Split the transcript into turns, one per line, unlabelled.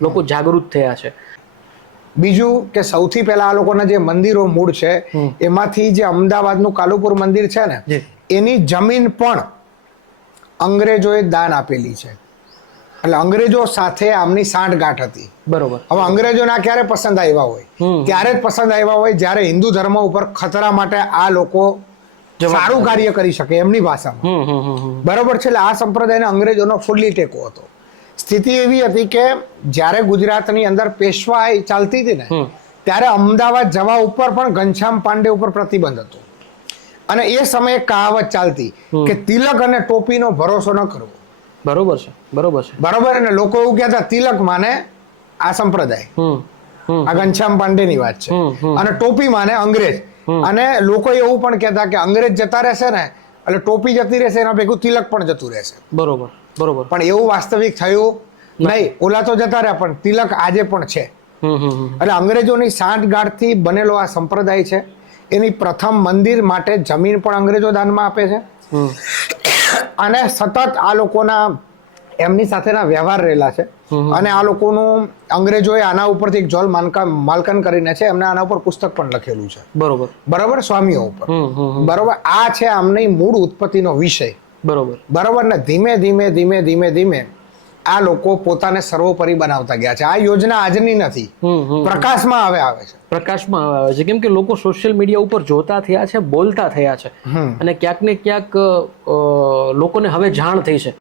લોકો જાગૃત થયા છે.
બીજું કે સૌથી પહેલા આ લોકોના જે મંદિરો મૂળ છે એમાંથી જે અમદાવાદનું કાલુપુર મંદિર છે ને એની જમીન પણ અંગ્રેજોએ દાન આપેલી છે. એટલે અંગ્રેજો સાથે આમની સાંઠગાંઠ હતી.
બરોબર.
હવે અંગ્રેજોના ક્યારે પસંદ આવ્યા હોય. ત્યારે જ પસંદ આવ્યા હોય જ્યારે હિન્દુ ધર્મ ઉપર ખતરા માટે આ લોકો સારું કાર્ય કરી શકે એમની ભાષામાં. બરોબર છે એટલે આ સંપ્રદાયને અંગ્રેજોનો ફૂલ્લી ટેકો હતો. સ્થિતિ એવી હતી કે જ્યારે ગુજરાતની અંદર પેશવાઈ ચાલતી હતી ને ત્યારે અમદાવાદ જવા ઉપર પણ ઘનશ્યામ પાંડે ઉપર પ્રતિબંધ હતો. અને એ સમયે કહાવત ચાલતી કે તિલક અને ટોપીનો ભરોસો ન કરવો.
બરોબર છે બરોબર છે.
બરોબર? અને લોકો એવું કહેતા તિલક માને આ સંપ્રદાય. આ ઘનશ્યામ પાંડેની વાત છે. અને ટોપી માને અંગ્રેજ. અને લોકો એવું પણ કહેતા કે અંગ્રેજ જતા રહેશે ને એટલે ટોપી જતી રહેશે એના ભેગું તિલક પણ જતું રહેશે.
બરોબર. બરોબર.
પણ એવું વાસ્તવિક થયું નહીં. ઓલા તો જતા રહ્યા પણ તિલક આજે પણ છે. એટલે અંગ્રેજોની સાંઠગાંઠથી બનેલો આ સંપ્રદાય છે. એની પ્રથમ મંદિર માટે જમીન પણ અંગ્રેજો દાનમાં આપે છે. અને સતત આ લોકોના એમની સાથેના વ્યવહાર રહેલા છે. અને આ લોકોનું અંગ્રેજોએ આના ઉપરથી એક જોલ માનકા માલકન કરીને છે. એમને આના ઉપર પુસ્તક પણ લખેલું છે.
બરોબર.
બરોબર? સ્વામીઓ ઉપર. બરોબર? આ છે આમની મૂળ ઉત્પત્તિનો વિષય.
બરોબર.
બરોબર ને ધીમે ધીમે ધીમે ધીમે ધીમે આ લોકો પોતાને સર્વોપરી બનાવતા ગયા છે. આ યોજના આજની નથી. પ્રકાશમાં હવે આવે છે.
પ્રકાશમાં આવે છે. કેમ કે લોકો સોશિયલ મીડિયા ઉપર જોતા થયા છે બોલતા થયા છે. અને ક્યાંક ને ક્યાંક લોકોને હવે જાણ થઈ છે.